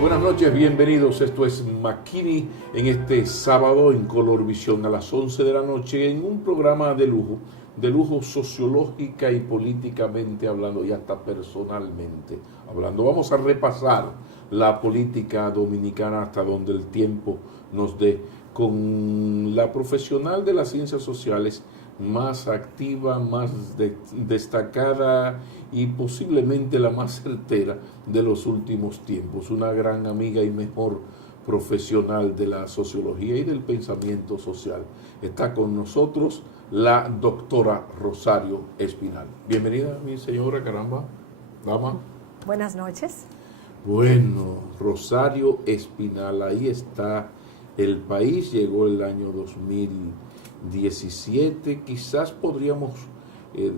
Buenas noches, bienvenidos. Esto es Makini en este sábado en Colorvisión a las 11 de la noche en un programa de lujo sociológica y políticamente hablando y hasta personalmente hablando. Vamos a repasar la política dominicana hasta donde el tiempo nos dé con la profesional de las ciencias sociales más activa, más destacada y posiblemente la más certera de los últimos tiempos, una gran amiga y mejor profesional de la sociología y del pensamiento social. Está con nosotros la doctora Rosario Espinal. Bienvenida, mi señora, caramba, dama. Buenas noches. Bueno, Rosario Espinal, ahí está el país, llegó el año 2017, quizás podríamos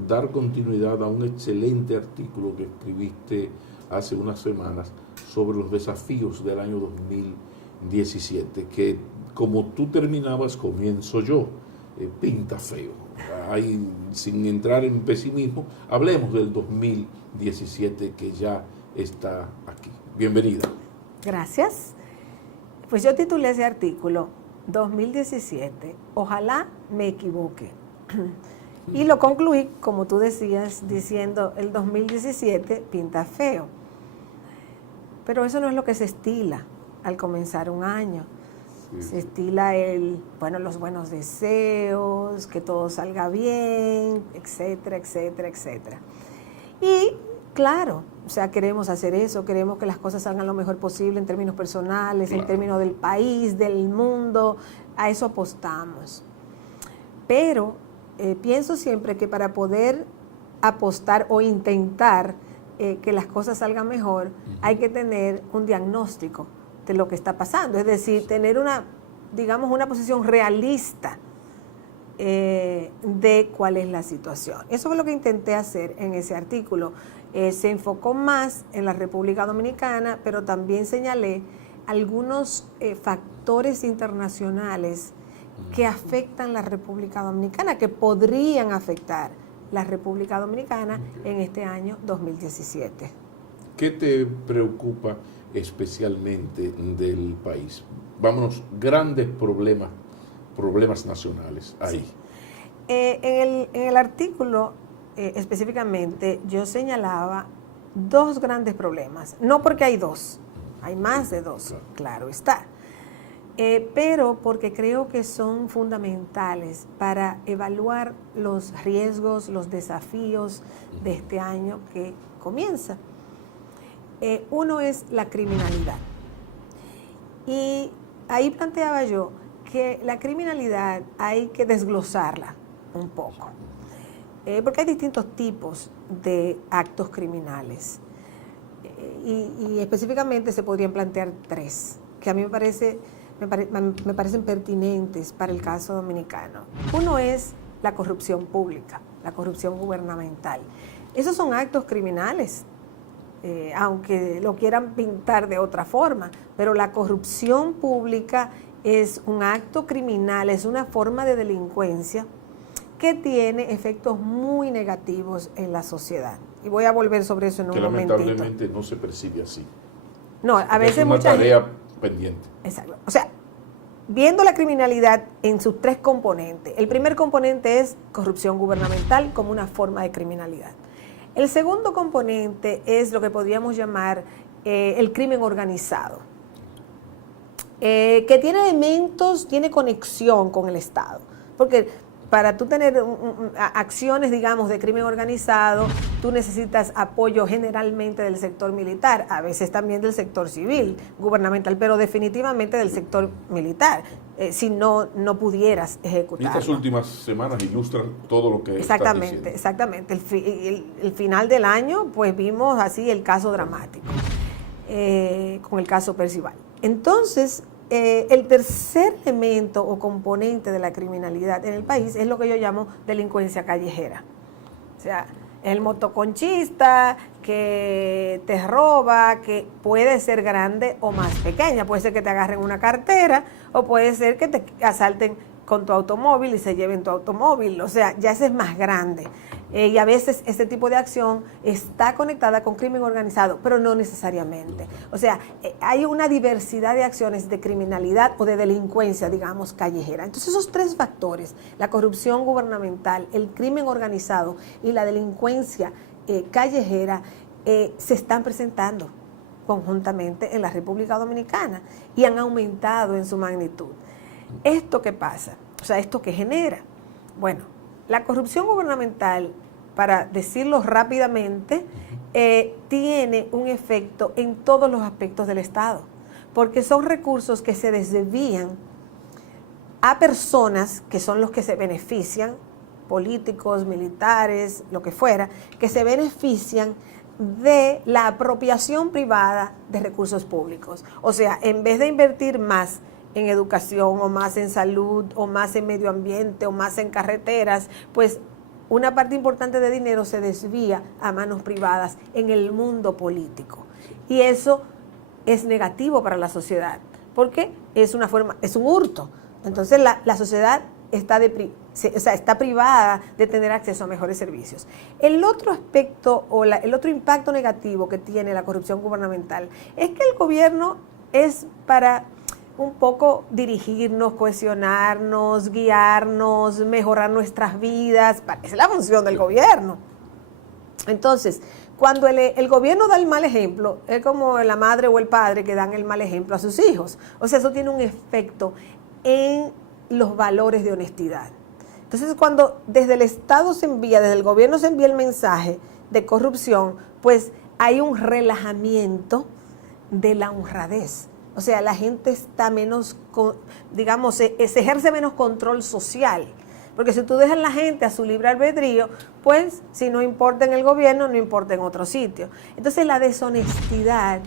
dar continuidad a un excelente artículo que escribiste hace unas semanas sobre los desafíos del año 2017, que como tú terminabas, comienzo yo, pinta feo. Ahí, sin entrar en pesimismo, hablemos del 2017 que ya está aquí. Bienvenida. Gracias. Pues yo titulé ese artículo 2017, ojalá me equivoque. Y lo concluí, como tú decías, diciendo el 2017 pinta feo. Pero eso no es lo que se estila al comenzar un año. Sí. Se estila los buenos deseos, que todo salga bien, etcétera, etcétera, etcétera. Y claro, o sea, queremos hacer eso, queremos que las cosas salgan lo mejor posible en términos personales, claro, en términos del país, del mundo, a eso apostamos. Pero pienso siempre que para poder apostar o intentar que las cosas salgan mejor, hay que tener un diagnóstico de lo que está pasando, es decir, tener una posición realista de cuál es la situación. Eso fue lo que intenté hacer en ese artículo. Se enfocó más en la República Dominicana, pero también señalé algunos factores internacionales que afectan la República Dominicana, que podrían afectar la República Dominicana en este año 2017. ¿Qué te preocupa especialmente del país? Vámonos, grandes problemas nacionales ahí. Sí. En el artículo específicamente yo señalaba dos grandes problemas, no porque hay dos, hay más de dos, claro está. Pero porque creo que son fundamentales para evaluar los riesgos, los desafíos de este año que comienza. Uno es la criminalidad. Y ahí planteaba yo que la criminalidad hay que desglosarla un poco, porque hay distintos tipos de actos criminales. Y específicamente se podrían plantear tres, que a mí me parecen pertinentes para el caso dominicano. Uno es la corrupción pública, la corrupción gubernamental. Esos son actos criminales, aunque lo quieran pintar de otra forma, pero la corrupción pública es un acto criminal, es una forma de delincuencia que tiene efectos muy negativos en la sociedad. Y voy a volver sobre eso en un momentito. Que lamentablemente no se percibe así. No, a veces es una mucha tarea gente pendiente. Exacto. O sea, viendo la criminalidad en sus tres componentes. El primer componente es corrupción gubernamental como una forma de criminalidad. El segundo componente es lo que podríamos llamar el crimen organizado, que tiene elementos, tiene conexión con el Estado. Porque para tú tener acciones, digamos, de crimen organizado, tú necesitas apoyo generalmente del sector militar, a veces también del sector civil, gubernamental, pero definitivamente del sector militar, si no pudieras ejecutarlo. Estas últimas semanas ilustran todo lo que estás diciendo. Exactamente. El final del año, pues vimos así el caso dramático, con el caso Percival. Entonces, el tercer elemento o componente de la criminalidad en el país es lo que yo llamo delincuencia callejera. O sea, el motoconchista que te roba, que puede ser grande o más pequeña. Puede ser que te agarren una cartera o puede ser que te asalten con tu automóvil y se lleven tu automóvil. O sea, ya ese es más grande. Y a veces este tipo de acción está conectada con crimen organizado, pero no necesariamente. O sea, hay una diversidad de acciones de criminalidad o de delincuencia, digamos, callejera. Entonces, esos tres factores, la corrupción gubernamental, el crimen organizado y la delincuencia callejera, se están presentando conjuntamente en la República Dominicana y han aumentado en su magnitud. ¿Esto qué pasa? O sea, ¿esto qué genera? Bueno, la corrupción gubernamental, para decirlo rápidamente, tiene un efecto en todos los aspectos del Estado, porque son recursos que se desvían a personas que son los que se benefician, políticos, militares, lo que fuera, que se benefician de la apropiación privada de recursos públicos. O sea, en vez de invertir más en educación o más en salud o más en medio ambiente o más en carreteras, pues una parte importante de dinero se desvía a manos privadas en el mundo político. Y eso es negativo para la sociedad, porque es una forma, es un hurto. Entonces la sociedad está privada de tener acceso a mejores servicios. El otro aspecto o el otro impacto negativo que tiene la corrupción gubernamental es que el gobierno es para un poco dirigirnos, cohesionarnos, guiarnos, mejorar nuestras vidas. Esa es la función del gobierno. Entonces, cuando el gobierno da el mal ejemplo, es como la madre o el padre que dan el mal ejemplo a sus hijos. O sea, eso tiene un efecto en los valores de honestidad. Entonces, cuando desde el Estado desde el gobierno se envía el mensaje de corrupción, pues hay un relajamiento de la honradez. O sea, la gente está menos, digamos, se ejerce menos control social. Porque si tú dejas a la gente a su libre albedrío, pues si no importa en el gobierno, no importa en otro sitio. Entonces la deshonestidad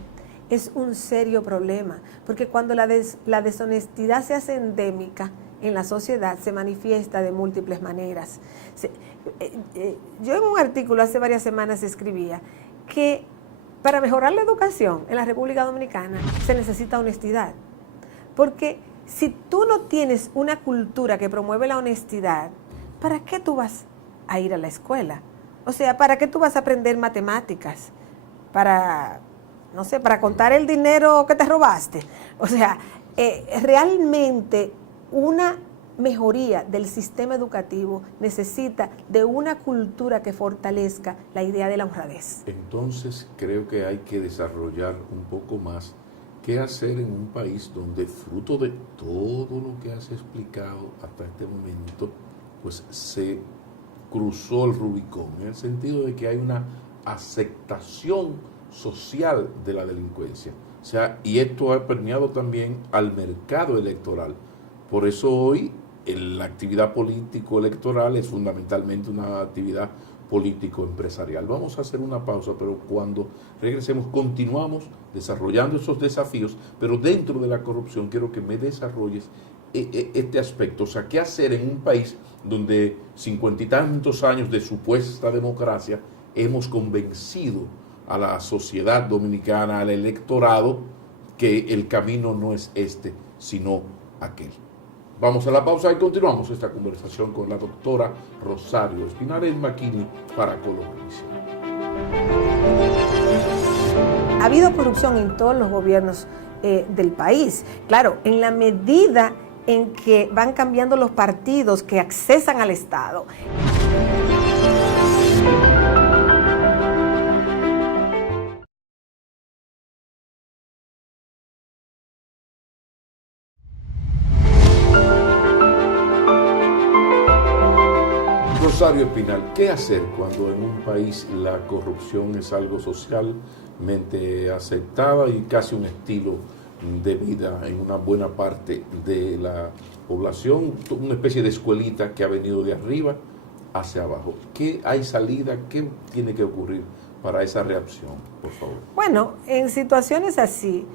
es un serio problema. Porque cuando la deshonestidad se hace endémica en la sociedad, se manifiesta de múltiples maneras. Yo en un artículo hace varias semanas escribía que para mejorar la educación en la República Dominicana se necesita honestidad. Porque si tú no tienes una cultura que promueve la honestidad, ¿para qué tú vas a ir a la escuela? O sea, ¿para qué tú vas a aprender matemáticas? Para, no sé, para contar el dinero que te robaste. O sea, realmente una mejoría del sistema educativo necesita de una cultura que fortalezca la idea de la honradez. Entonces creo que hay que desarrollar un poco más qué hacer en un país donde, fruto de todo lo que has explicado hasta este momento, pues se cruzó el Rubicón, en el sentido de que hay una aceptación social de la delincuencia. O sea, y esto ha permeado también al mercado electoral. Por eso hoy la actividad político-electoral es fundamentalmente una actividad político-empresarial. Vamos a hacer una pausa, pero cuando regresemos continuamos desarrollando esos desafíos, pero dentro de la corrupción quiero que me desarrolles este aspecto. O sea, ¿qué hacer en un país donde 50 y tantos años de supuesta democracia hemos convencido a la sociedad dominicana, al electorado, que el camino no es este, sino aquel? Vamos a la pausa y continuamos esta conversación con la doctora Rosario Espinal McKinney para Colorvisión. Ha habido corrupción en todos los gobiernos del país. Claro, en la medida en que van cambiando los partidos que accesan al Estado. Rosario Espinal, ¿qué hacer cuando en un país la corrupción es algo socialmente aceptada y casi un estilo de vida en una buena parte de la población, una especie de escuelita que ha venido de arriba hacia abajo? ¿Qué hay salida? ¿Qué tiene que ocurrir para esa reacción, por favor? Bueno, en situaciones así,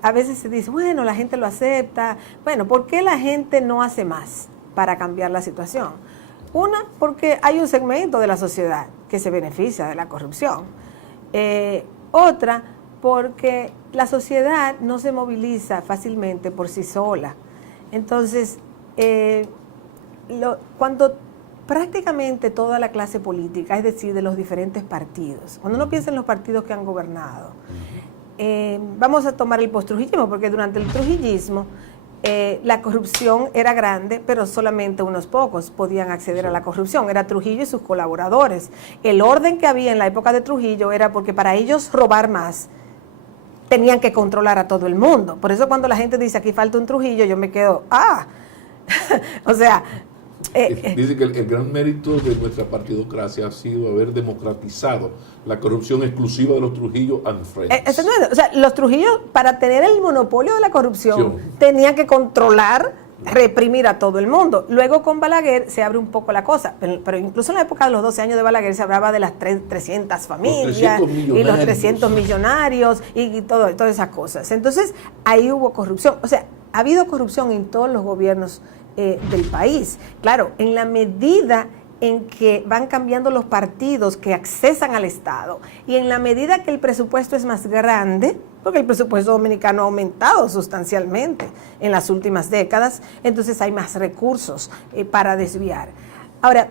a veces se dice, bueno, la gente lo acepta. Bueno, ¿por qué la gente no hace más para cambiar la situación? Una, porque hay un segmento de la sociedad que se beneficia de la corrupción. Otra, porque la sociedad no se moviliza fácilmente por sí sola. Entonces, cuando prácticamente toda la clase política, es decir, de los diferentes partidos, cuando uno piensa en los partidos que han gobernado, vamos a tomar el postrujillismo, porque durante el trujillismo la corrupción era grande, pero solamente unos pocos podían acceder a la corrupción. Era Trujillo y sus colaboradores. El orden que había en la época de Trujillo era porque para ellos robar más, tenían que controlar a todo el mundo. Por eso cuando la gente dice aquí falta un Trujillo, yo me quedo, o sea... Dice que el gran mérito de nuestra partidocracia ha sido haber democratizado la corrupción exclusiva de los Trujillo and Friends. O sea, los Trujillos, para tener el monopolio de la corrupción, tenían que controlar, reprimir a todo el mundo. Luego con Balaguer se abre un poco la cosa, pero incluso en la época de los 12 años de Balaguer se hablaba de las 300 familias y los 300 millonarios y todas esas cosas. Entonces, ahí hubo corrupción. O sea, ha habido corrupción en todos los gobiernos del país. Claro, en la medida en que van cambiando los partidos que accesan al Estado y en la medida que el presupuesto es más grande, porque el presupuesto dominicano ha aumentado sustancialmente en las últimas décadas, entonces hay más recursos para desviar. Ahora,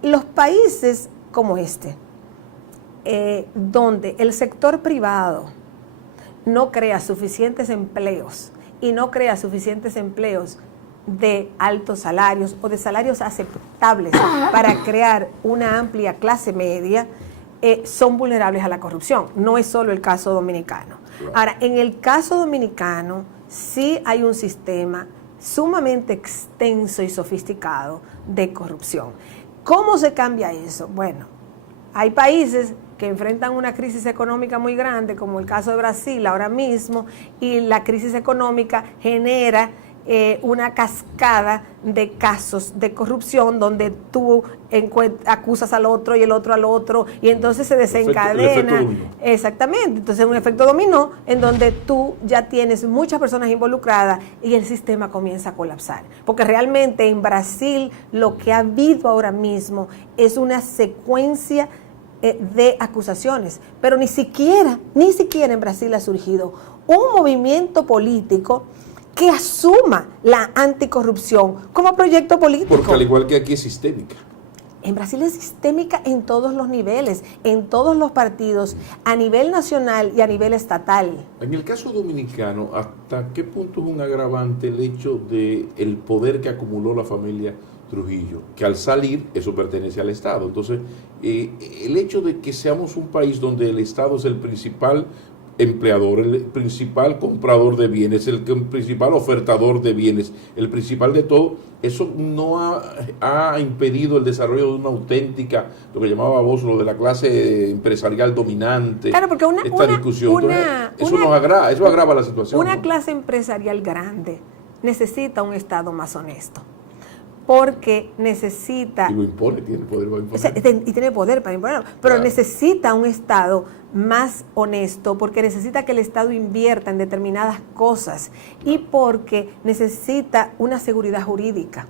los países como este, donde el sector privado no crea suficientes empleos y no crea suficientes empleos de altos salarios o de salarios aceptables para crear una amplia clase media, son vulnerables a la corrupción. No es solo el caso dominicano. Ahora, en el caso dominicano sí hay un sistema sumamente extenso y sofisticado de corrupción. ¿Cómo se cambia eso? Bueno, hay países que enfrentan una crisis económica muy grande, como el caso de Brasil ahora mismo, y la crisis económica genera una cascada de casos de corrupción donde tú acusas al otro y el otro al otro y entonces se desencadena. Exactamente, entonces es un efecto dominó en donde tú ya tienes muchas personas involucradas y el sistema comienza a colapsar. Porque realmente en Brasil lo que ha habido ahora mismo es una secuencia de acusaciones, pero ni siquiera en Brasil ha surgido un movimiento político que asuma la anticorrupción como proyecto político. Porque al igual que aquí es sistémica. En Brasil es sistémica en todos los niveles, en todos los partidos, a nivel nacional y a nivel estatal. En el caso dominicano, ¿hasta qué punto es un agravante el hecho del poder que acumuló la familia Trujillo? Que al salir, eso pertenece al Estado. Entonces, el hecho de que seamos un país donde el Estado es el principal empleador, el principal comprador de bienes, el principal ofertador de bienes, el principal de todo, eso no ha impedido el desarrollo de una auténtica, lo que llamaba vos, lo de la clase empresarial dominante. Claro, porque esta discusión. Eso agrava la situación. Una clase empresarial grande necesita un Estado más honesto. Porque necesita... Y lo impone, tiene poder para imponer. O sea, y tiene poder para imponerlo, pero claro, necesita un Estado más honesto, porque necesita que el Estado invierta en determinadas cosas y porque necesita una seguridad jurídica.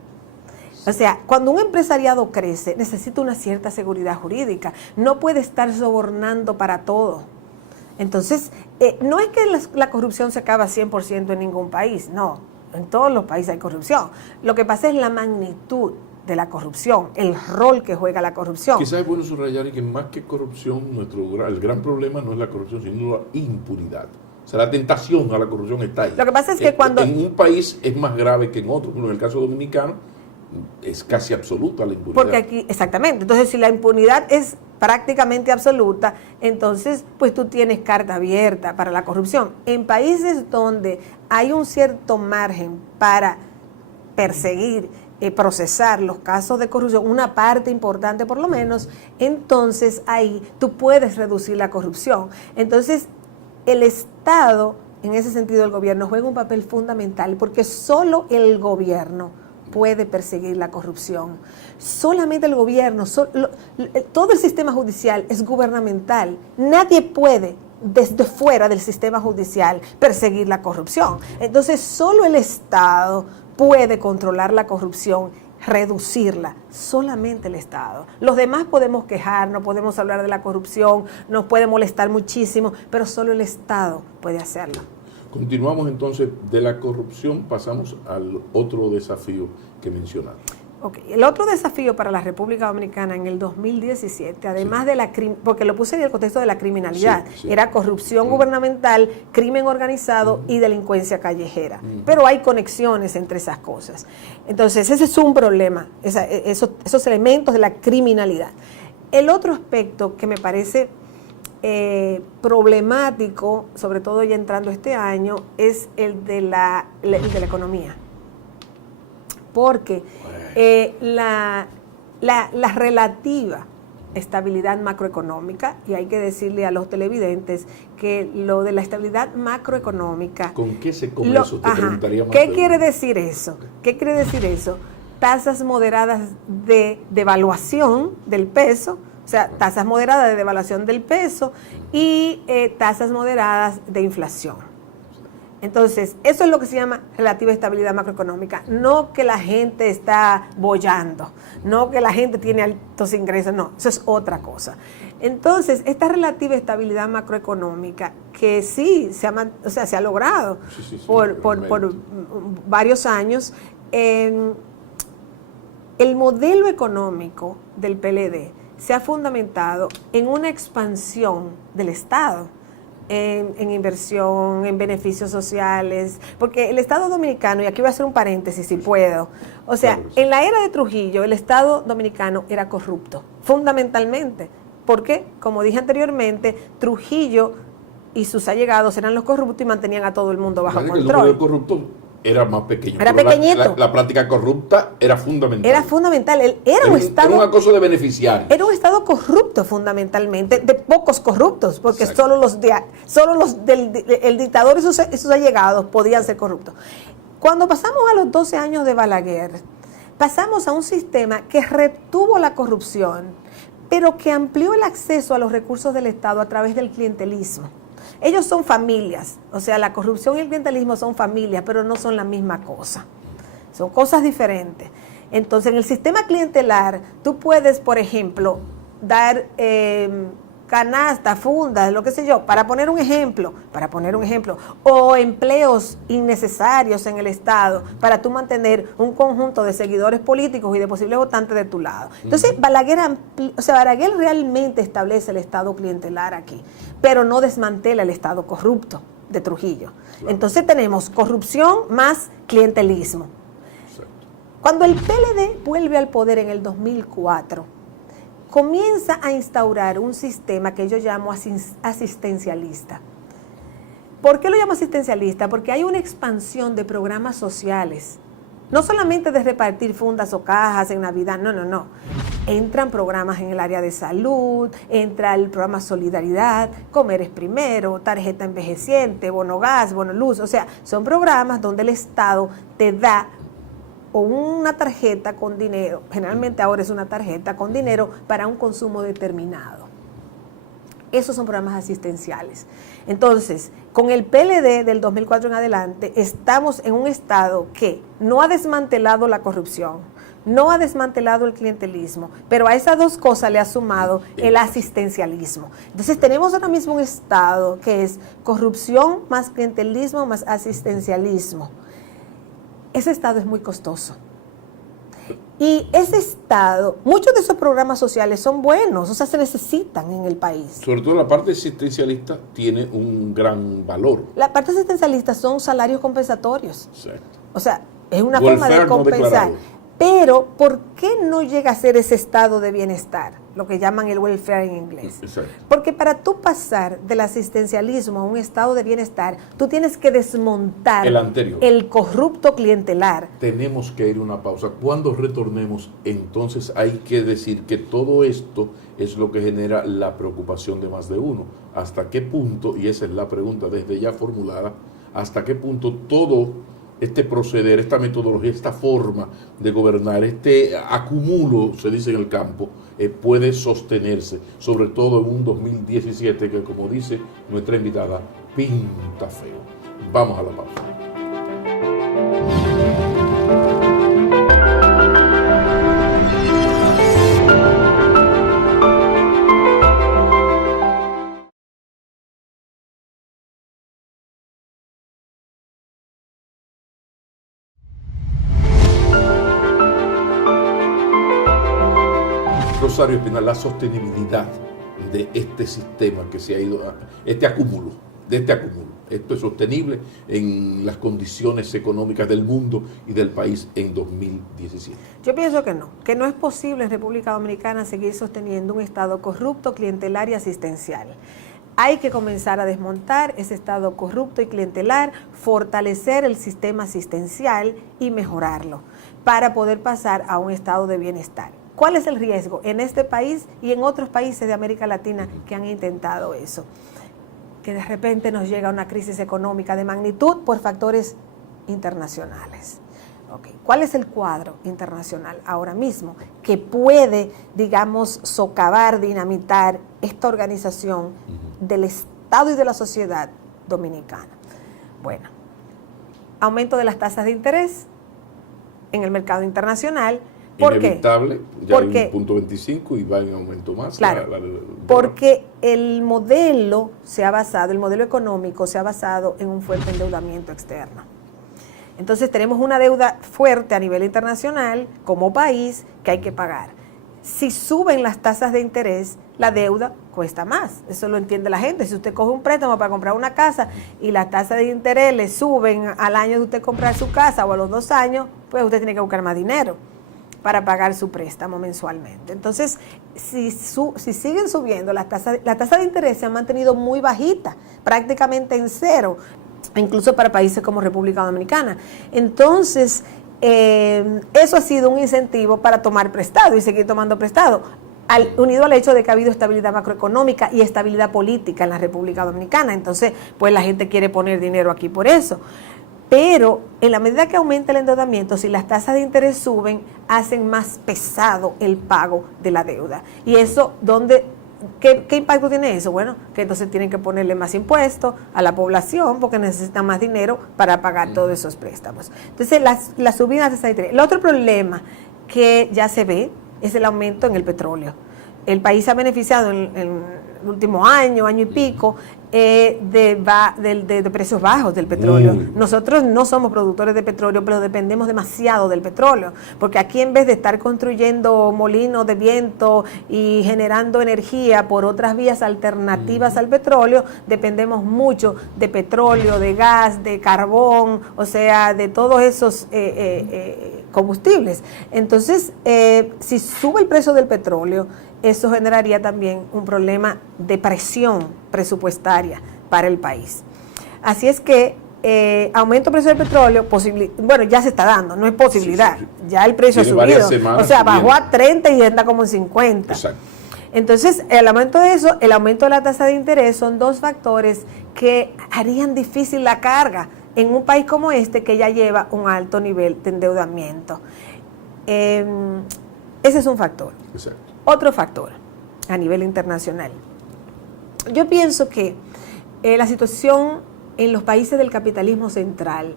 O sea, cuando un empresariado crece, necesita una cierta seguridad jurídica. No puede estar sobornando para todo. Entonces, no es que la corrupción se acaba 100% en ningún país, no. En todos los países hay corrupción. Lo que pasa es la magnitud de la corrupción, el rol que juega la corrupción. Quizás es bueno subrayar que más que corrupción, el gran problema no es la corrupción, sino la impunidad. O sea, la tentación a la corrupción está ahí. Lo que pasa es que cuando... En un país es más grave que en otro. En el caso dominicano es casi absoluta la impunidad. Porque aquí, exactamente. Entonces, si la impunidad es prácticamente absoluta, entonces pues tú tienes carta abierta para la corrupción. En países donde hay un cierto margen para perseguir, procesar los casos de corrupción, una parte importante por lo menos, entonces ahí tú puedes reducir la corrupción. Entonces, el Estado, en ese sentido el gobierno, juega un papel fundamental porque solo el gobierno puede perseguir la corrupción. Solamente el gobierno, todo el sistema judicial es gubernamental. Nadie puede, desde fuera del sistema judicial, perseguir la corrupción. Entonces, solo el Estado puede controlar la corrupción, reducirla, solamente el Estado. Los demás podemos quejarnos, podemos hablar de la corrupción, nos puede molestar muchísimo, pero solo el Estado puede hacerlo. Continuamos entonces de la corrupción, pasamos al otro desafío que mencionaste. Okay. El otro desafío para la República Dominicana en el 2017, además de la porque lo puse en el contexto de la criminalidad, era corrupción gubernamental, crimen organizado y delincuencia callejera. Pero hay conexiones entre esas cosas. Entonces, ese es un problema, esos elementos de la criminalidad. El otro aspecto que me parece problemático, sobre todo ya entrando este año, es el de la economía. Porque la relativa estabilidad macroeconómica, y hay que decirle a los televidentes que lo de la estabilidad macroeconómica... ¿Con qué se come eso? Te preguntaría más. ¿Qué quiere decir eso? ¿Qué quiere decir eso? Tasas moderadas de devaluación del peso, o sea, tasas moderadas de devaluación del peso y tasas moderadas de inflación. Entonces, eso es lo que se llama relativa estabilidad macroeconómica. No que la gente está boyando, no que la gente tiene altos ingresos, no, eso es otra cosa. Entonces, esta relativa estabilidad macroeconómica, que sí se ha logrado por varios años, el modelo económico del PLD se ha fundamentado en una expansión del Estado. En inversión, en beneficios sociales, porque el Estado dominicano, y aquí voy a hacer un paréntesis si puedo, o sea, claro, en la era de Trujillo, el Estado dominicano era corrupto, fundamentalmente, porque, como dije anteriormente, Trujillo y sus allegados eran los corruptos y mantenían a todo el mundo bajo control. El corrupto era más pequeño. Era pequeñito. La práctica corrupta era fundamental. Era fundamental. Era un Estado... Era una cosa de beneficiarios. Era un Estado corrupto fundamentalmente, de pocos corruptos, porque solo el dictador y sus allegados podían ser corruptos. Cuando pasamos a los 12 años de Balaguer, pasamos a un sistema que retuvo la corrupción, pero que amplió el acceso a los recursos del Estado a través del clientelismo. Ellos son familias, o sea, la corrupción y el clientelismo son familias, pero no son la misma cosa. Son cosas diferentes. Entonces, en el sistema clientelar, tú puedes, por ejemplo, dar canastas, fundas, lo que sé yo, para poner un ejemplo, o empleos innecesarios en el Estado para tú mantener un conjunto de seguidores políticos y de posibles votantes de tu lado. Entonces, Balaguer realmente establece el Estado clientelar aquí, pero no desmantela el Estado corrupto de Trujillo. Claro. Entonces tenemos corrupción más clientelismo. Exacto. Cuando el PLD vuelve al poder en el 2004, comienza a instaurar un sistema que yo llamo asistencialista. ¿Por qué lo llamo asistencialista? Porque hay una expansión de programas sociales, no solamente de repartir fundas o cajas en Navidad, no. Entran programas en el área de salud, entra el programa Solidaridad, Comer es Primero, Tarjeta Envejeciente, Bono Gas, Bono Luz, o sea, son programas donde el Estado te da o una tarjeta con dinero, generalmente ahora es una tarjeta con dinero para un consumo determinado. Esos son programas asistenciales. Entonces, con el PLD del 2004 en adelante, estamos en un Estado que no ha desmantelado la corrupción, no ha desmantelado el clientelismo, pero a esas dos cosas le ha sumado el asistencialismo. Entonces, tenemos ahora mismo un Estado que es corrupción más clientelismo más asistencialismo. Ese Estado es muy costoso. Y ese Estado, muchos de esos programas sociales son buenos, o sea, se necesitan en el país. Sobre todo la parte asistencialista tiene un gran valor. La parte asistencialista son salarios compensatorios. Exacto. O sea, es una forma de compensar. Pero, ¿por qué no llega a ser ese estado de bienestar? Lo que llaman el welfare en inglés. Exacto. Porque para tú pasar del asistencialismo a un estado de bienestar, tú tienes que desmontar el corrupto clientelar. Tenemos que ir a una pausa. Cuando retornemos, entonces hay que decir que todo esto es lo que genera la preocupación de más de uno. ¿Hasta qué punto, y esa es la pregunta desde ya formulada, hasta qué punto todo este proceder, esta metodología, esta forma de gobernar, este acumulo, se dice en el campo, puede sostenerse, sobre todo en un 2017 que, como dice nuestra invitada, pinta feo? Vamos a la pausa. Rosario Espinal, la sostenibilidad de este sistema que se ha ido, de este acúmulo. Esto es sostenible en las condiciones económicas del mundo y del país en 2017. Yo pienso que no es posible en República Dominicana seguir sosteniendo un Estado corrupto, clientelar y asistencial. Hay que comenzar a desmontar ese Estado corrupto y clientelar, fortalecer el sistema asistencial y mejorarlo para poder pasar a un estado de bienestar. ¿Cuál es el riesgo en este país y en otros países de América Latina que han intentado eso? Que de repente nos llega una crisis económica de magnitud por factores internacionales. Okay. ¿Cuál es el cuadro internacional ahora mismo que puede, digamos, socavar, dinamitar esta organización del Estado y de la sociedad dominicana? Bueno, aumento de las tasas de interés en el mercado internacional. ¿Por Inevitable, qué? ya hay un punto 25 y va en aumento más. Claro, porque el modelo económico se ha basado en un fuerte endeudamiento externo. Entonces tenemos una deuda fuerte a nivel internacional como país que hay que pagar. Si suben las tasas de interés, la deuda cuesta más. Eso lo entiende la gente. Si usted coge un préstamo para comprar una casa y las tasas de interés le suben al año de usted comprar su casa o a los 2 años, pues usted tiene que buscar más dinero para pagar su préstamo mensualmente. Entonces, si siguen subiendo la tasa de interés se ha mantenido muy bajita, prácticamente en cero, incluso para países como República Dominicana. Entonces, eso ha sido un incentivo para tomar prestado y seguir tomando prestado, unido al hecho de que ha habido estabilidad macroeconómica y estabilidad política en la República Dominicana. Entonces, pues la gente quiere poner dinero aquí por eso. Pero en la medida que aumenta el endeudamiento, si las tasas de interés suben, hacen más pesado el pago de la deuda. Y eso, ¿qué impacto tiene eso? Bueno, que entonces tienen que ponerle más impuestos a la población porque necesitan más dinero para pagar todos esos préstamos. Entonces, las subidas de tasas de interés. El otro problema que ya se ve es el aumento en el petróleo. El país se ha beneficiado en el último año y pico, de precios bajos del petróleo. Nosotros no somos productores de petróleo, pero dependemos demasiado del petróleo, porque aquí en vez de estar construyendo molinos de viento y generando energía por otras vías alternativas al petróleo, dependemos mucho de petróleo, de gas, de carbón, o sea, de todos esos combustibles. Entonces, si sube el precio del petróleo, eso generaría también un problema de presión presupuestaria para el país. Así es que aumento del precio del petróleo, ya se está dando, no es posibilidad, ya el precio ha subido, o sea, bajó a 30 y anda como en 50. Exacto. Entonces, el aumento de eso, el aumento de la tasa de interés son dos factores que harían difícil la carga en un país como este que ya lleva un alto nivel de endeudamiento. Ese es un factor. Exacto. Otro factor a nivel internacional. Yo pienso que la situación en los países del capitalismo central,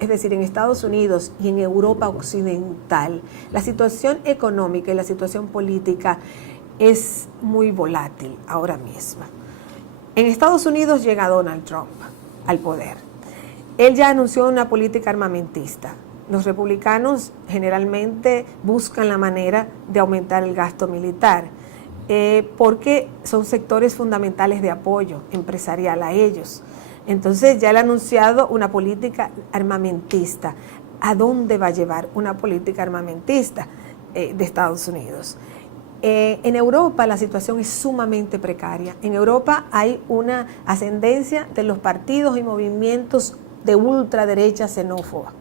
es decir, en Estados Unidos y en Europa occidental, la situación económica y la situación política es muy volátil ahora mismo. En Estados Unidos llega Donald Trump al poder. Él ya anunció una política armamentista. Los republicanos generalmente buscan la manera de aumentar el gasto militar, porque son sectores fundamentales de apoyo empresarial a ellos. Entonces ya él ha anunciado una política armamentista. ¿A dónde va a llevar una política armamentista de Estados Unidos? En Europa la situación es sumamente precaria. En Europa hay una ascendencia de los partidos y movimientos de ultraderecha xenófoba.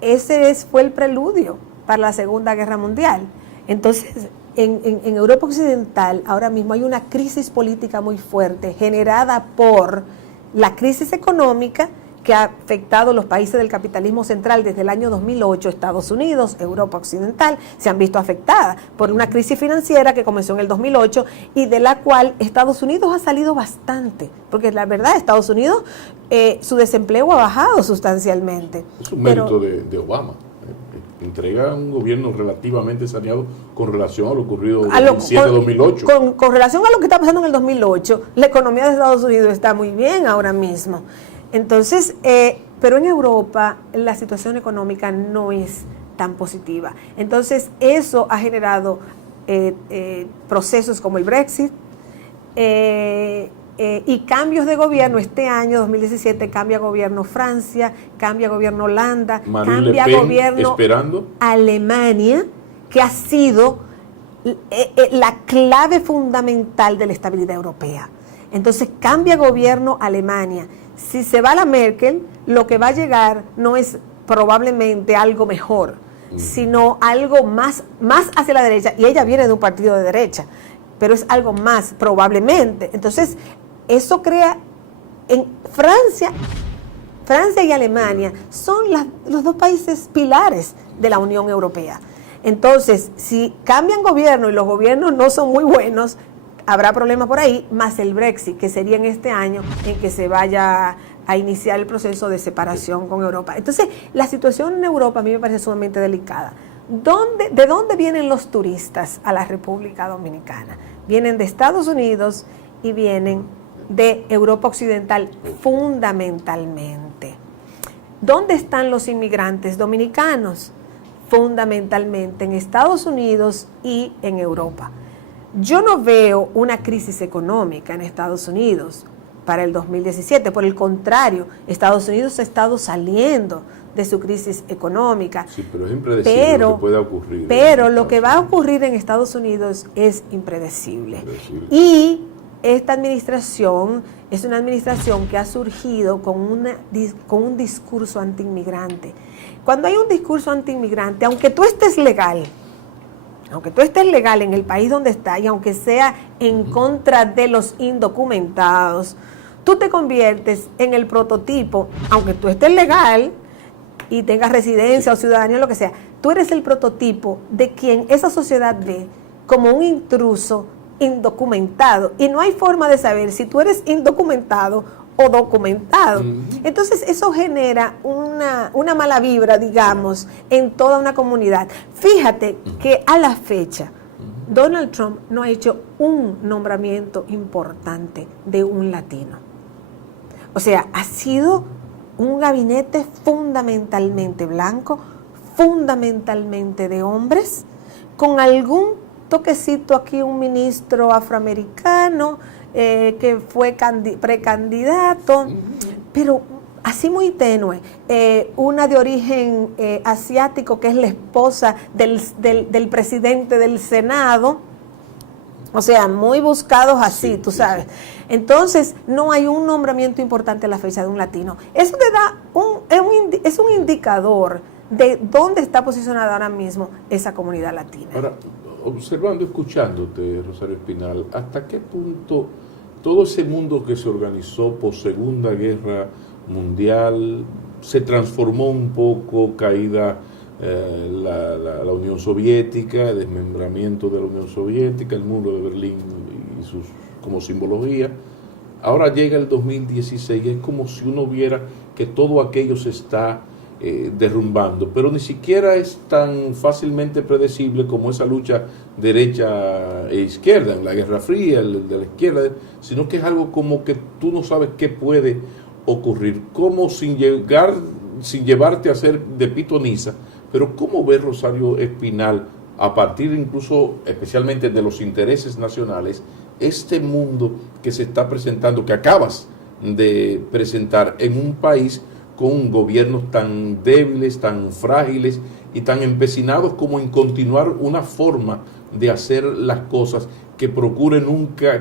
Ese fue el preludio para la Segunda Guerra Mundial. Entonces, en Europa Occidental ahora mismo hay una crisis política muy fuerte generada por la crisis económica que ha afectado a los países del capitalismo central desde el año 2008. Estados Unidos, Europa Occidental se han visto afectadas por una crisis financiera que comenzó en el 2008 y de la cual Estados Unidos ha salido bastante, porque la verdad Estados Unidos su desempleo ha bajado sustancialmente. Es un mérito de Obama. Entrega un gobierno relativamente saneado con relación a lo ocurrido en 2007-2008. Con relación a lo que está pasando en el 2008, la economía de Estados Unidos está muy bien ahora mismo. Entonces, pero en Europa la situación económica no es tan positiva. Entonces, eso ha generado procesos como el Brexit, y cambios de gobierno. Este año, 2017, cambia gobierno Francia, cambia gobierno Holanda, Marine cambia Le Pen gobierno esperando. Alemania, que ha sido la clave fundamental de la estabilidad europea. Entonces cambia gobierno Alemania. Si se va la Merkel, lo que va a llegar no es probablemente algo mejor, sino algo más hacia la derecha, y ella viene de un partido de derecha, pero es algo más probablemente. Entonces eso crea en Francia y Alemania son los dos países pilares de la Unión Europea. Entonces, si cambian gobierno y los gobiernos no son muy buenos, habrá problemas por ahí, más el Brexit, que sería en este año en que se vaya a iniciar el proceso de separación con Europa. Entonces, la situación en Europa a mí me parece sumamente delicada. ¿De dónde vienen los turistas a la República Dominicana? Vienen de Estados Unidos y vienen de Europa Occidental fundamentalmente. ¿Dónde están los inmigrantes dominicanos? Fundamentalmente en Estados Unidos y en Europa. Yo no veo una crisis económica en Estados Unidos para el 2017. Por el contrario, Estados Unidos ha estado saliendo de su crisis económica. Sí, pero es impredecible lo que pueda ocurrir. Pero lo que va a ocurrir en Estados Unidos es impredecible. Y esta administración es una administración que ha surgido con un discurso antiinmigrante. Cuando hay un discurso antiinmigrante, aunque tú estés legal en el país donde estás, y aunque sea en contra de los indocumentados, tú te conviertes en el prototipo, aunque tú estés legal y tengas residencia o ciudadanía o lo que sea, tú eres el prototipo de quien esa sociedad ve como un intruso indocumentado, y no hay forma de saber si tú eres indocumentado o documentado. Entonces eso genera una mala vibra, digamos, en toda una comunidad. Fíjate que a la fecha Donald Trump no ha hecho un nombramiento importante de un latino. O sea, ha sido un gabinete fundamentalmente blanco, fundamentalmente de hombres, con algún toquecito aquí, un ministro afroamericano que fue precandidato, pero así muy tenue. Una de origen asiático, que es la esposa del presidente del Senado. O sea, muy buscados así, tú sabes. Entonces, no hay un nombramiento importante a la fecha de un latino. Eso te da es un indicador de dónde está posicionada ahora mismo esa comunidad latina. Ahora, observando, escuchándote, Rosario Espinal, ¿hasta qué punto todo ese mundo que se organizó por Segunda Guerra Mundial se transformó un poco, caída la Unión Soviética, el desmembramiento de la Unión Soviética, el muro de Berlín y sus como simbología? Ahora llega el 2016 y es como si uno viera que todo aquello se está derrumbando, pero ni siquiera es tan fácilmente predecible como esa lucha derecha e izquierda en la Guerra Fría, de la izquierda, sino que es algo como que tú no sabes qué puede ocurrir, como sin llevarte a ser de pitoniza, pero cómo ve Rosario Espinal, a partir incluso especialmente de los intereses nacionales, este mundo que se está presentando, que acabas de presentar en un país con gobiernos tan débiles, tan frágiles y tan empecinados como en continuar una forma de hacer las cosas que procure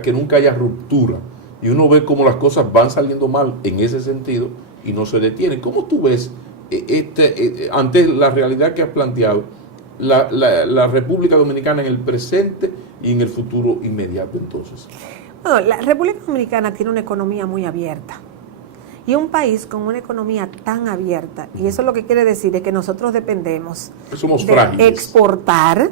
que nunca haya ruptura. Y uno ve cómo las cosas van saliendo mal en ese sentido y no se detiene. ¿Cómo tú ves ante la realidad que has planteado la República Dominicana en el presente y en el futuro inmediato entonces? Bueno, la República Dominicana tiene una economía muy abierta. Y un país con una economía tan abierta, y eso lo que quiere decir es que nosotros dependemos de exportar,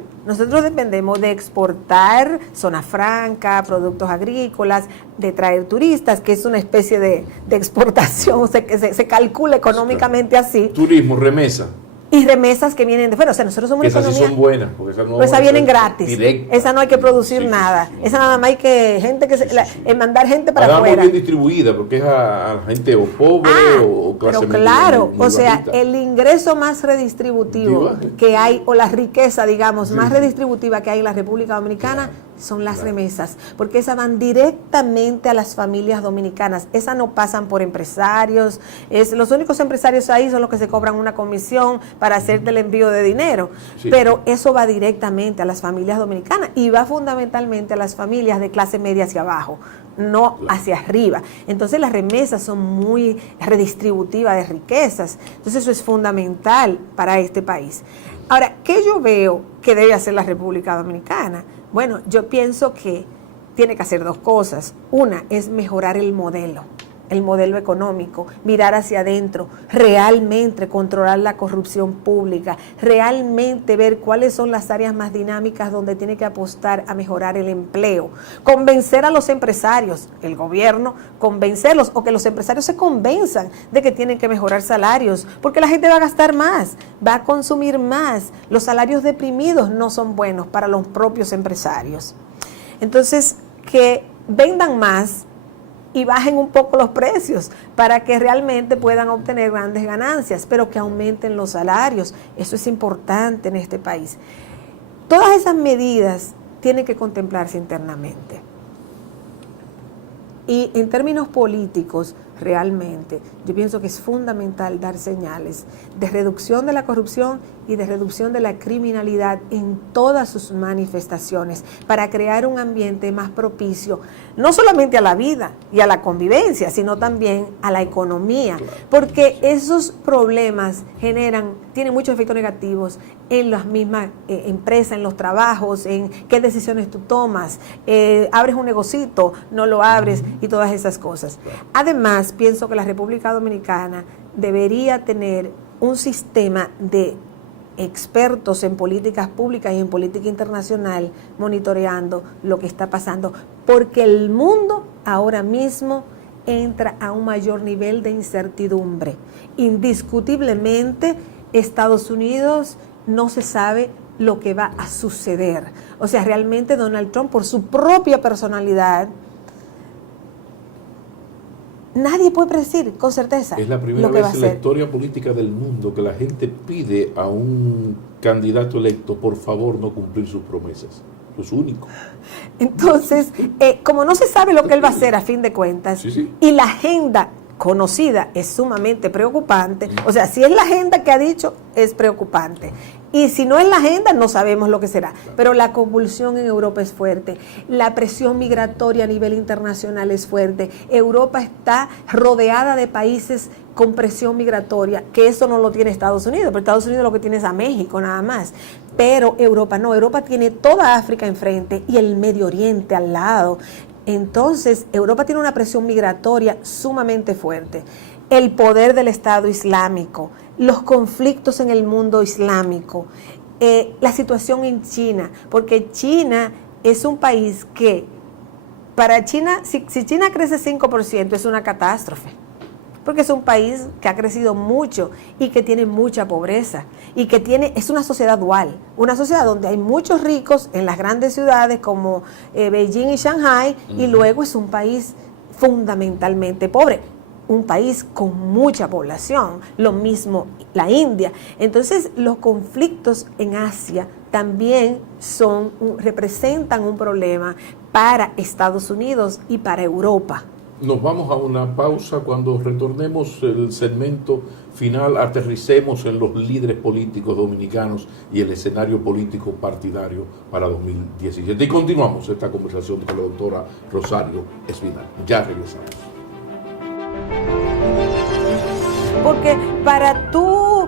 zona franca, productos agrícolas, de traer turistas, que es una especie de exportación, o sea, que se calcula económicamente así. Turismo, remesa. y remesas que vienen de fuera. O sea, nosotros somos una esas economía... sí son buenas, porque esas no, esas vienen gratis. Directa. Esa no hay que producir nada. Esa nada más hay que mandar gente para afuera. Muy bien distribuida, porque es a gente o pobre o clase media. Pero claro, muy o sea, bajita. el ingreso más redistributivo que hay, o la riqueza, digamos, más redistributiva que hay en la República Dominicana, son las remesas, porque esas van directamente a las familias dominicanas. Esas no pasan por empresarios. Los únicos empresarios ahí son los que se cobran una comisión para hacerte el envío de dinero. Sí. Pero eso va directamente a las familias dominicanas y va fundamentalmente a las familias de clase media hacia abajo, no hacia arriba. Entonces las remesas son muy redistributivas de riquezas. Entonces eso es fundamental para este país. Ahora, ¿qué yo veo que debe hacer la República Dominicana? Bueno, yo pienso que tiene que hacer dos cosas. Una es mejorar el modelo económico, mirar hacia adentro, realmente controlar la corrupción pública, realmente ver cuáles son las áreas más dinámicas donde tiene que apostar a mejorar el empleo, convencer a los empresarios, el gobierno, convencerlos o que los empresarios se convenzan de que tienen que mejorar salarios, porque la gente va a gastar más, va a consumir más, los salarios deprimidos no son buenos para los propios empresarios. Entonces, que vendan más y bajen un poco los precios para que realmente puedan obtener grandes ganancias, pero que aumenten los salarios. Eso es importante en este país. Todas esas medidas tienen que contemplarse internamente. Y en términos políticos, realmente, yo pienso que es fundamental dar señales de reducción de la corrupción y de reducción de la criminalidad en todas sus manifestaciones para crear un ambiente más propicio, no solamente a la vida y a la convivencia, sino también a la economía, porque esos problemas tienen muchos efectos negativos en las mismas empresas, en los trabajos, en qué decisiones tú tomas, abres un negocito, no lo abres y todas esas cosas. Además, pienso que la República Dominicana debería tener un sistema de expertos en políticas públicas y en política internacional monitoreando lo que está pasando, porque el mundo ahora mismo entra a un mayor nivel de incertidumbre. Indiscutiblemente, Estados Unidos no se sabe lo que va a suceder. O sea, realmente Donald Trump, por su propia personalidad, nadie puede predecir con certeza. Es la primera vez en la historia política del mundo que la gente pide a un candidato electo, por favor, no cumplir sus promesas. Es único. Entonces, como no se sabe lo que él va a hacer a fin de cuentas, y la agenda conocida es sumamente preocupante, o sea, si es la agenda que ha dicho, es preocupante. Y si no es la agenda, no sabemos lo que será. Pero la convulsión en Europa es fuerte. La presión migratoria a nivel internacional es fuerte. Europa está rodeada de países con presión migratoria, que eso no lo tiene Estados Unidos, pero Estados Unidos lo que tiene es a México nada más. Pero Europa no, Europa tiene toda África enfrente y el Medio Oriente al lado. Entonces, Europa tiene una presión migratoria sumamente fuerte. El poder del Estado Islámico, los conflictos en el mundo islámico, la situación en China, porque China es un país que, para China, si China crece 5% es una catástrofe, porque es un país que ha crecido mucho y que tiene mucha pobreza y que es una sociedad dual, una sociedad donde hay muchos ricos en las grandes ciudades como Beijing y Shanghai, y luego es un país fundamentalmente pobre, un país con mucha población, lo mismo la India. Entonces los conflictos en Asia también representan un problema para Estados Unidos y para Europa. Nos vamos a una pausa. Cuando retornemos el segmento final, aterricemos en los líderes políticos dominicanos y el escenario político partidario para 2017. Y continuamos esta conversación con la doctora Rosario Espinal. Ya regresamos. Porque para tú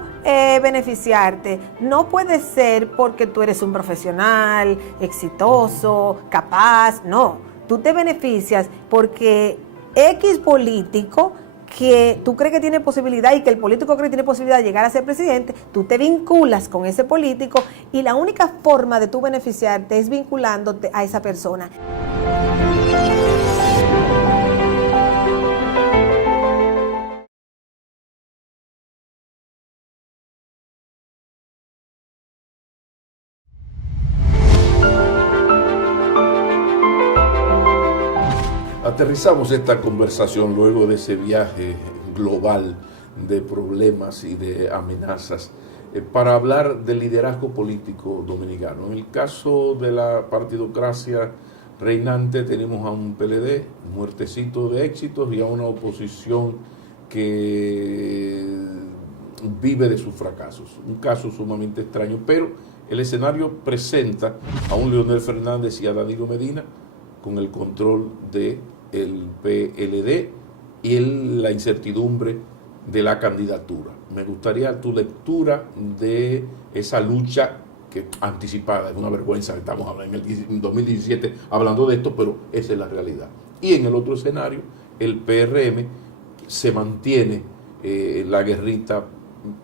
beneficiarte, no puede ser porque tú eres un profesional, exitoso, capaz, no. Tú te beneficias porque X político que tú crees que tiene posibilidad y que el político cree que tiene posibilidad de llegar a ser presidente, tú te vinculas con ese político y la única forma de tú beneficiarte es vinculándote a esa persona. Aterrizamos esta conversación luego de ese viaje global de problemas y de amenazas para hablar del liderazgo político dominicano. En el caso de la partidocracia reinante tenemos a un PLD muertecito de éxitos y a una oposición que vive de sus fracasos. Un caso sumamente extraño, pero el escenario presenta a un Leonel Fernández y a Danilo Medina con el control del PLD y la incertidumbre de la candidatura. Me gustaría tu lectura de esa lucha que anticipada, es una vergüenza que estamos hablando en el 2017 hablando de esto, pero esa es la realidad. Y en el otro escenario, el PRM se mantiene la guerrita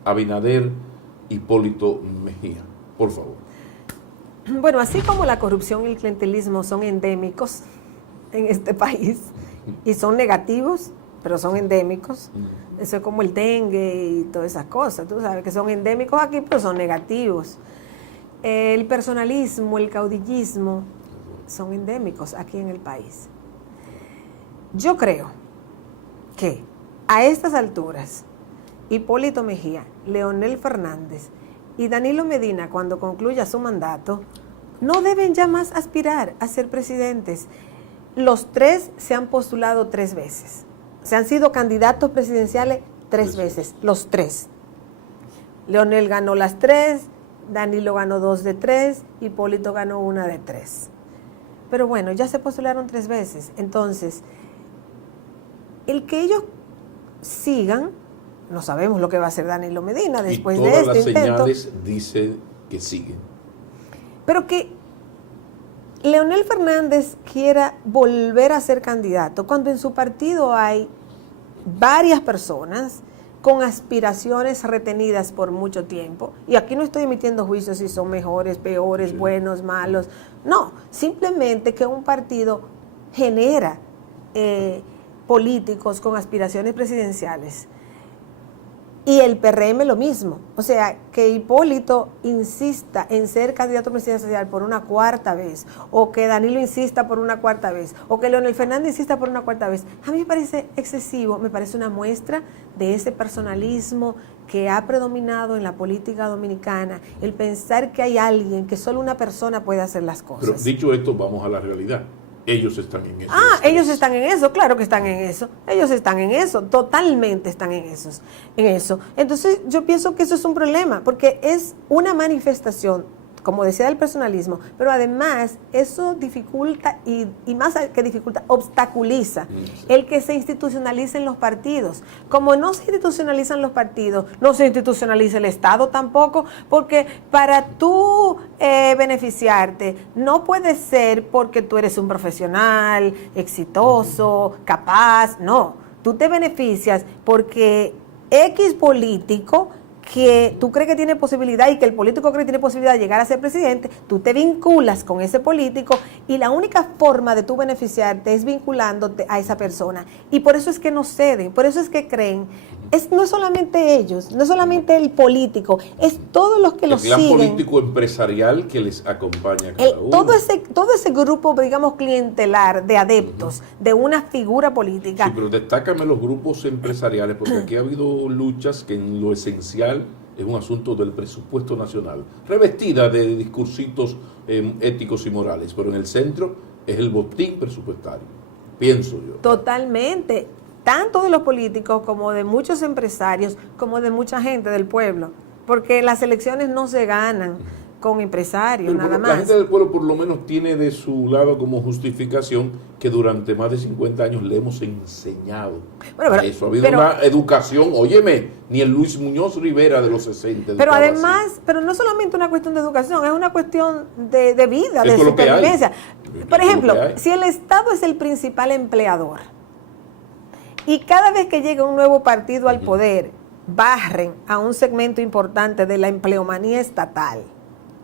Abinader, Hipólito Mejía. Por favor. Bueno, así como la corrupción y el clientelismo son endémicos en este país y son negativos, pero son endémicos, eso es como el dengue y todas esas cosas, tú sabes que son endémicos aquí, pero son negativos. El personalismo, el caudillismo son endémicos aquí en el país. Yo creo que a estas alturas, Hipólito Mejía, Leonel Fernández y Danilo Medina, cuando concluya su mandato, no deben ya más aspirar a ser presidentes. Los tres se han postulado 3 veces. Se han sido candidatos presidenciales 3 veces, los 3. Leonel ganó las 3, Danilo ganó 2 de 3, Hipólito ganó 1 de 3. Pero bueno, ya se postularon 3 veces. Entonces, el que ellos sigan, no sabemos lo que va a hacer Danilo Medina después de este intento. Y todas las señales dicen que siguen. Pero que Leonel Fernández quiera volver a ser candidato cuando en su partido hay varias personas con aspiraciones retenidas por mucho tiempo. Y aquí no estoy emitiendo juicios si son mejores, peores, sí, buenos, malos. No, simplemente que un partido genera políticos con aspiraciones presidenciales. Y el PRM lo mismo. O sea, que Hipólito insista en ser candidato presidencial por una 4ª vez, o que Danilo insista por una 4ª vez, o que Leonel Fernández insista por una 4ª vez, a mí me parece excesivo, me parece una muestra de ese personalismo que ha predominado en la política dominicana, el pensar que hay alguien, que solo una persona puede hacer las cosas. Pero dicho esto, vamos a la realidad. Ellos están en eso. Ellos están en eso, claro que están en eso. Ellos están en eso, totalmente están en eso. Entonces yo pienso que eso es un problema, porque es una manifestación, como decía, del personalismo, pero además eso dificulta y más que dificulta, obstaculiza el que se institucionalicen los partidos. Como no se institucionalizan los partidos, no se institucionaliza el Estado tampoco, porque para tú beneficiarte no puede ser porque tú eres un profesional exitoso, capaz, no. Tú te beneficias porque X político que tú crees que tiene posibilidad y que el político cree que tiene posibilidad de llegar a ser presidente, tú te vinculas con ese político y la única forma de tú beneficiarte es vinculándote a esa persona. Y por eso es que no ceden, por eso es que creen. No es solamente ellos, no es solamente el político, es todos los que los siguen. El plan político empresarial que les acompaña a cada uno. Todo ese grupo, digamos, clientelar de adeptos de una figura política. Sí, pero destácame los grupos empresariales, porque aquí ha habido luchas que en lo esencial es un asunto del presupuesto nacional, revestida de discursitos éticos y morales, pero en el centro es el botín presupuestario, pienso yo. Totalmente. Tanto de los políticos como de muchos empresarios, como de mucha gente del pueblo, porque las elecciones no se ganan con empresarios, pero nada más. La gente del pueblo por lo menos tiene de su lado como justificación que durante más de 50 años le hemos enseñado eso. Ha habido una educación, óyeme, ni el Luis Muñoz Rivera de los 60. Pero además, pero no solamente una cuestión de educación, es una cuestión de vida, de supervivencia. Por ejemplo, si el Estado es el principal empleador, y cada vez que llega un nuevo partido al poder, barren a un segmento importante de la empleomanía estatal.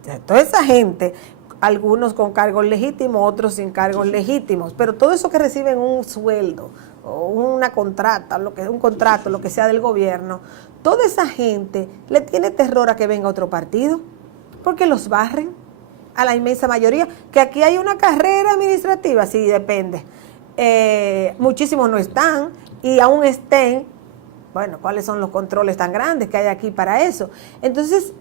O sea, toda esa gente, algunos con cargos legítimos, otros sin cargos legítimos, pero todo eso que reciben un sueldo o una contrata, un contrato, lo que sea del gobierno, toda esa gente le tiene terror a que venga otro partido, porque los barren a la inmensa mayoría. Que aquí hay una carrera administrativa, sí, depende. muchísimos no están, y aún estén, bueno, ¿cuáles son los controles tan grandes que hay aquí para eso? Entonces,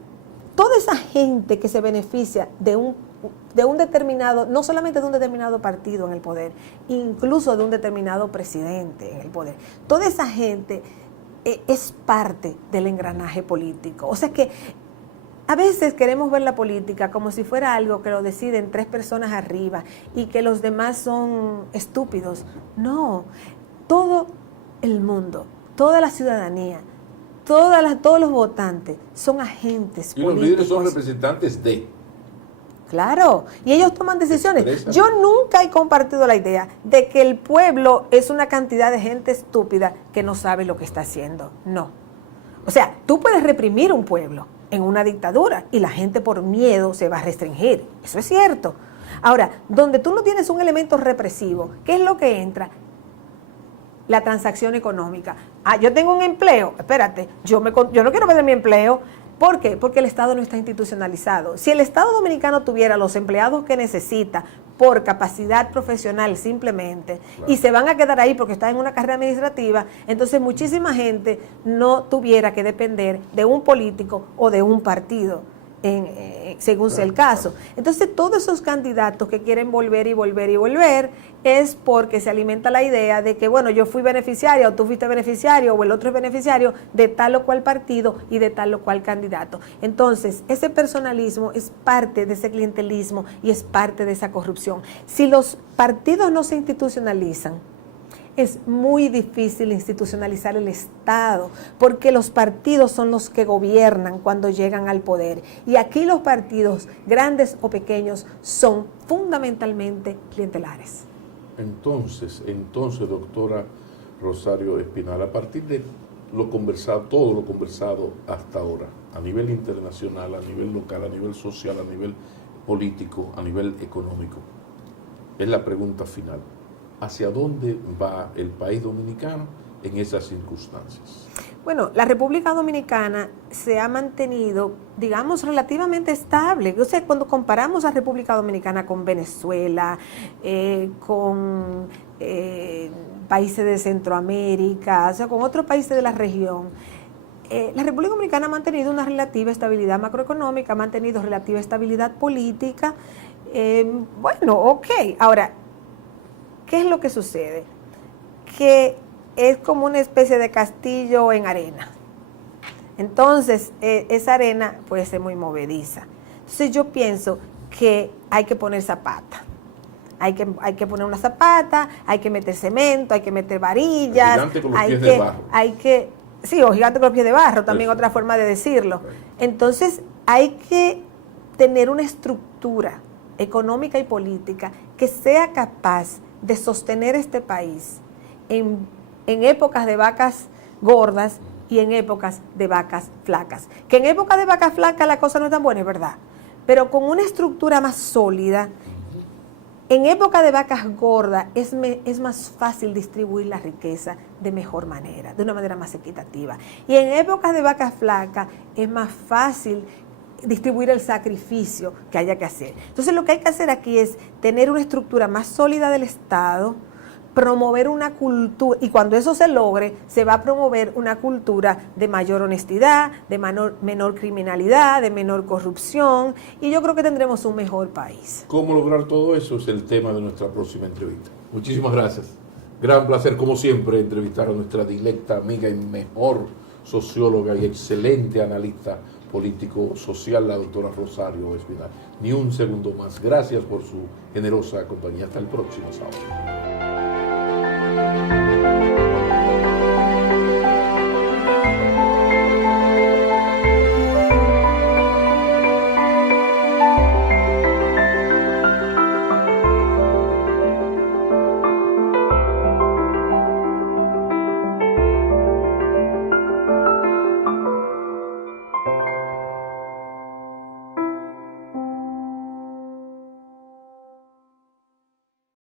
toda esa gente que se beneficia de un determinado, no solamente de un determinado partido en el poder, incluso de un determinado presidente en el poder, toda esa gente es parte del engranaje político. O sea que a veces queremos ver la política como si fuera algo que lo deciden 3 personas arriba y que los demás son estúpidos. No, todo el mundo, toda la ciudadanía, todos los votantes son agentes políticos. Y los líderes son representantes de... Claro, y ellos toman decisiones. Yo nunca he compartido la idea de que el pueblo es una cantidad de gente estúpida que no sabe lo que está haciendo. No. O sea, tú puedes reprimir un pueblo en una dictadura y la gente por miedo se va a restringir. Eso es cierto. Ahora, donde tú no tienes un elemento represivo, ¿qué es lo que entra? La transacción económica. Yo tengo un empleo, espérate, yo no quiero perder mi empleo. ¿Por qué? Porque el Estado no está institucionalizado. Si el Estado dominicano tuviera los empleados que necesita por capacidad profesional simplemente, claro, y se van a quedar ahí porque están en una carrera administrativa, entonces muchísima gente no tuviera que depender de un político o de un partido, según sea el caso. Entonces todos esos candidatos que quieren volver y volver y volver es porque se alimenta la idea de que, bueno, yo fui beneficiaria o tú fuiste beneficiario o el otro es beneficiario de tal o cual partido y de tal o cual candidato. Entonces ese personalismo es parte de ese clientelismo y es parte de esa corrupción. Si los partidos no se institucionalizan, es muy difícil institucionalizar el Estado, porque los partidos son los que gobiernan cuando llegan al poder. Y aquí los partidos, grandes o pequeños, son fundamentalmente clientelares. Entonces, doctora Rosario Espinal, a partir de lo conversado, todo lo conversado hasta ahora, a nivel internacional, a nivel local, a nivel social, a nivel político, a nivel económico, es la pregunta final. ¿Hacia dónde va el país dominicano en esas circunstancias? Bueno, la República Dominicana se ha mantenido, digamos, relativamente estable. O sea, cuando comparamos a República Dominicana con Venezuela, con países de Centroamérica, o sea, con otros países de la región, la República Dominicana ha mantenido una relativa estabilidad macroeconómica, ha mantenido relativa estabilidad política. Bueno, ok. Ahora, ¿qué es lo que sucede? Que es como una especie de castillo en arena. Entonces, esa arena puede ser muy movediza. Entonces, yo pienso que hay que poner zapata. Hay que poner una zapata, hay que meter cemento, hay que meter varillas. Gigante con los pies de barro. Sí, o gigante con los pies de barro, también otra forma de decirlo. Entonces, hay que tener una estructura económica y política que sea capaz de sostener este país en épocas de vacas gordas y en épocas de vacas flacas. Que en épocas de vacas flacas la cosa no es tan buena, es verdad, pero con una estructura más sólida, en época de vacas gordas es más fácil distribuir la riqueza de mejor manera, de una manera más equitativa. Y en épocas de vacas flacas es más fácil distribuir el sacrificio que haya que hacer. Entonces lo que hay que hacer aquí es tener una estructura más sólida del Estado, promover una cultura, y cuando eso se logre, se va a promover una cultura de mayor honestidad, de menor criminalidad, de menor corrupción, y yo creo que tendremos un mejor país. ¿Cómo lograr todo eso? Es el tema de nuestra próxima entrevista. Muchísimas gracias. Gran placer, como siempre, entrevistar a nuestra directa amiga y mejor socióloga y excelente analista político social, la doctora Rosario Espinal. Ni un segundo más. Gracias por su generosa compañía. Hasta el próximo sábado.